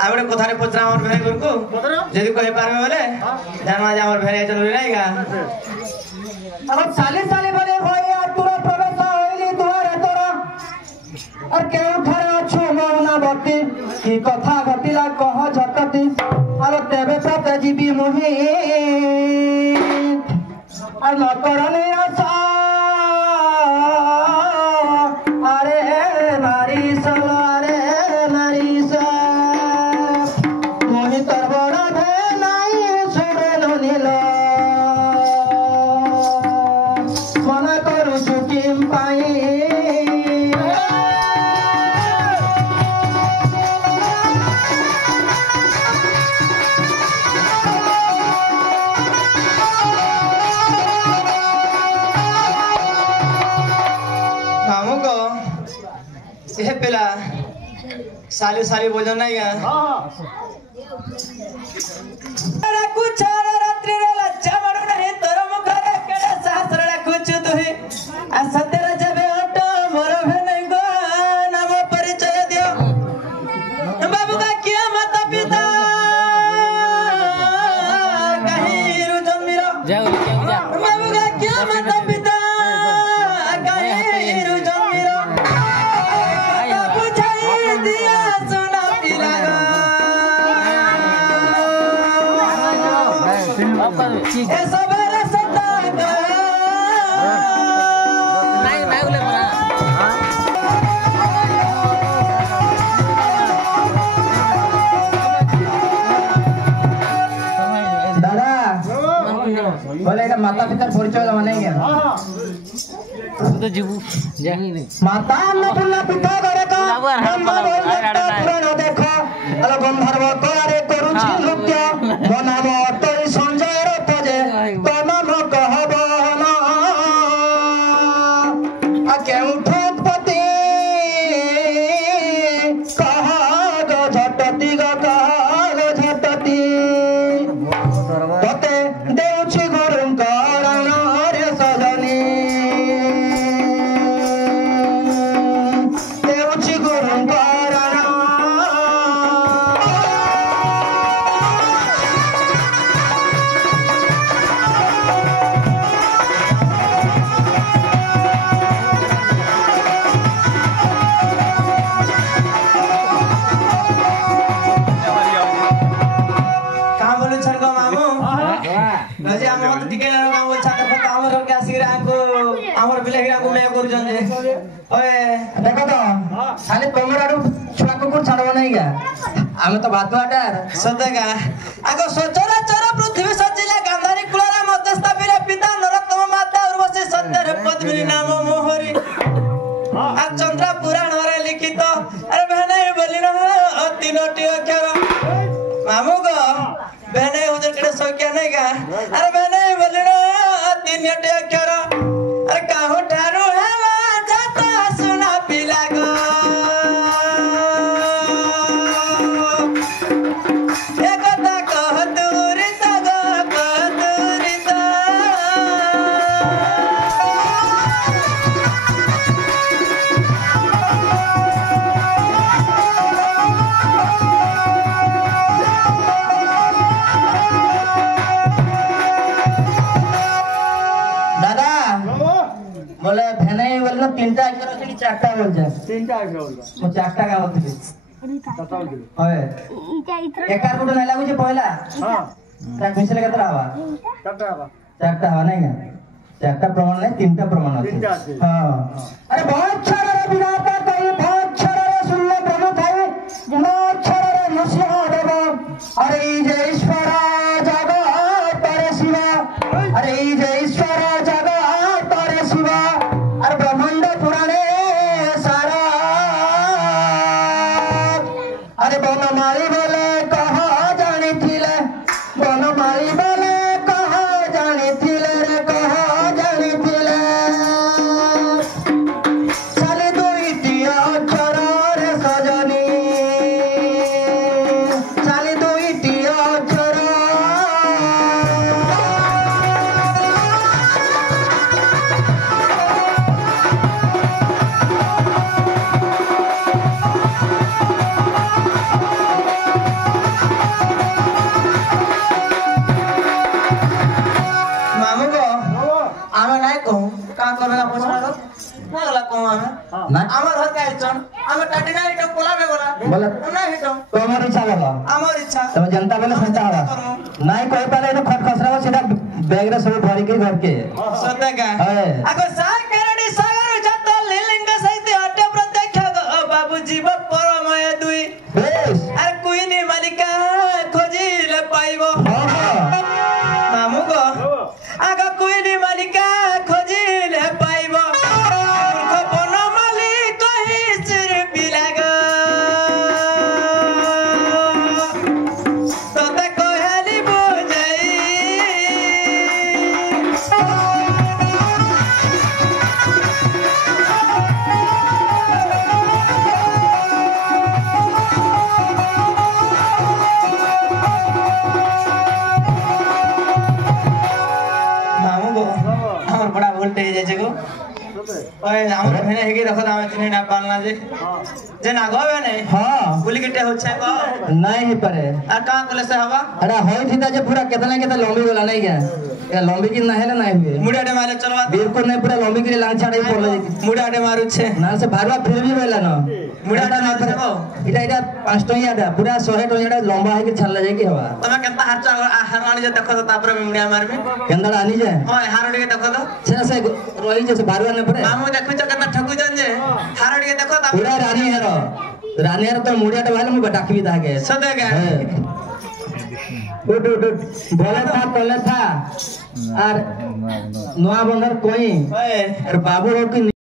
आबे कथारे पचरा हमर भेने गुरको जदी कहि पारबे बोले जान आज हमर भेने चल रहिगा अब साले साले बोले भैया तोरा प्रवेश होइली दुआरे तोरा और केउ थारे छु मौना बत्ती की कथा घटिला कह झटती अब तेबे तक जीवी मोहि और न करने आशा अरे नारी सला रे नारी सा मोहि तर बड़ा भेलाई छोड़े नील मन करू चुकिम पाई पेला साली साली बोझन नहीं है अरे कुछ रात्रि रे लज्जा मनु नहीं तोर मुख रे केडे सहस्र रे कुछ तुही आ सतेरा जबे ऑटो मोर भेने गो नाम परिचय दियो बाबू का किया माता पिता कहीं रुजन मिरो बाबू का किया माता पिता कहीं रुजन मिरो बोले माता पिता परिचय नहीं तो जीवू माता अन्नपूर्णा पिता करे का पुराण देखो अल गंधर्व करे करूछि नृत्य बनाव तोरी संजय रे पजे तनम कहब ना आ केउठ उत्पत्ति कह गो झटती गो कह गो झटती तते देउछि गुरुंकर रे सजनी देउछि गुरुंकर हमर बिलेगरा को मैं करू जन जे ओए देखो तो खाली तमर आडू छुआ को छाड़बो नहीं गा हम तो बात बाटार सदेगा आगो सचरा चरा पृथ्वी सजिला गांधारी कुलारा मध्यस्थ बिरे पिता नरोत्तम माता उर्वशी सत्य रे पद्मिनी नाम मोहरी आ चंद्र पुराण रे लिखित अरे बहने बोलिना तीनोटी अक्षर मामू गो बहने उधर केड़े सोक्या नहीं गा अरे बहने बोलिना तीनोटी अक्षर अरे काहू ठारू है जाता सुना पिला गो एकता कह दूरिता गो कह दूरिता बोले भेने बोलना तीनटा अक्षर আছে কি চারটা বলছে তিনটা अक्षर বলছে ও চারটা का বলছে बताओ দিল হয় একার গুড নাই লাগুছে পয়লা हां তা মিছলে কত হবা চারটা হবা নাই চারটা প্রমাণ নাই তিনটা প্রমাণ আছে তিনটা আছে हां আরে বহুত ছাড়রে বিনাতা কই বহুত ছাড়রে শুনলে ব্রহ্ম থাই বহুত ছাড়রে নসিহ দেব আরে এই যে ঈশ্বর জগৎ পরে শিব আরে এই যে ঈশ্বর तोमर इच्छा बोलो हमर इच्छा तब जनता बोले सच्चा हवा नहीं कोई पाले तो खट खसरा सीधा बैग रे सब भरी के घर के सत्य का आगो साकरडी सागर जत लिलिंग सहित अटे प्रत्यक्ष गो बाबू जीव परमय दुई बेस अरे कुइनी मालिका खोजिले पाइबो मामू गो आगो कुइनी मालिका खोजिले पाइबो मूर्ख बन मालिक हिसिर बिलाग तते कहली बुझाई मामू गो हमर बड़ा वोल्टेज है जगो ओए हमर भेने हेगे देखो हम इतने ना पालना जे ना गवे ने हां गुली गिट्टे हो छे को नहीं ही परे आ का कोले से हवा अरे होई थी जे पूरा कितना लंबी वाला नहीं है ये लंबी की ना है ना नहीं हुए मुड़ाटे मारे चलवा बिल्कुल नहीं पूरा लंबी की लांग छाड़े पड़ले मुड़ाटे मारू छे ना से भारवा फिर भी वेला ना मुड़ाटे मारू छे को इटा 5 टोइया दा पूरा 100 टोइया लंबा है कि छल्ला जाए की हवा तमे केनता हारचा हारवानी जे देखो तो तापर में मुड़िया मारबे केंदड़ आनी जाए ओए हारोडी के देखो तो छे से रोई जैसे भारवा ने पड़े मामू देखु तो केतना ठगु जन जे हारोडी के देखो तापर पूरा रानी हेरो तो मुड़ियाटा वाले में बटाक भी दागे सदे के उठ बोले था तले था और नवा बंदर कोई ओए और बाबू रो की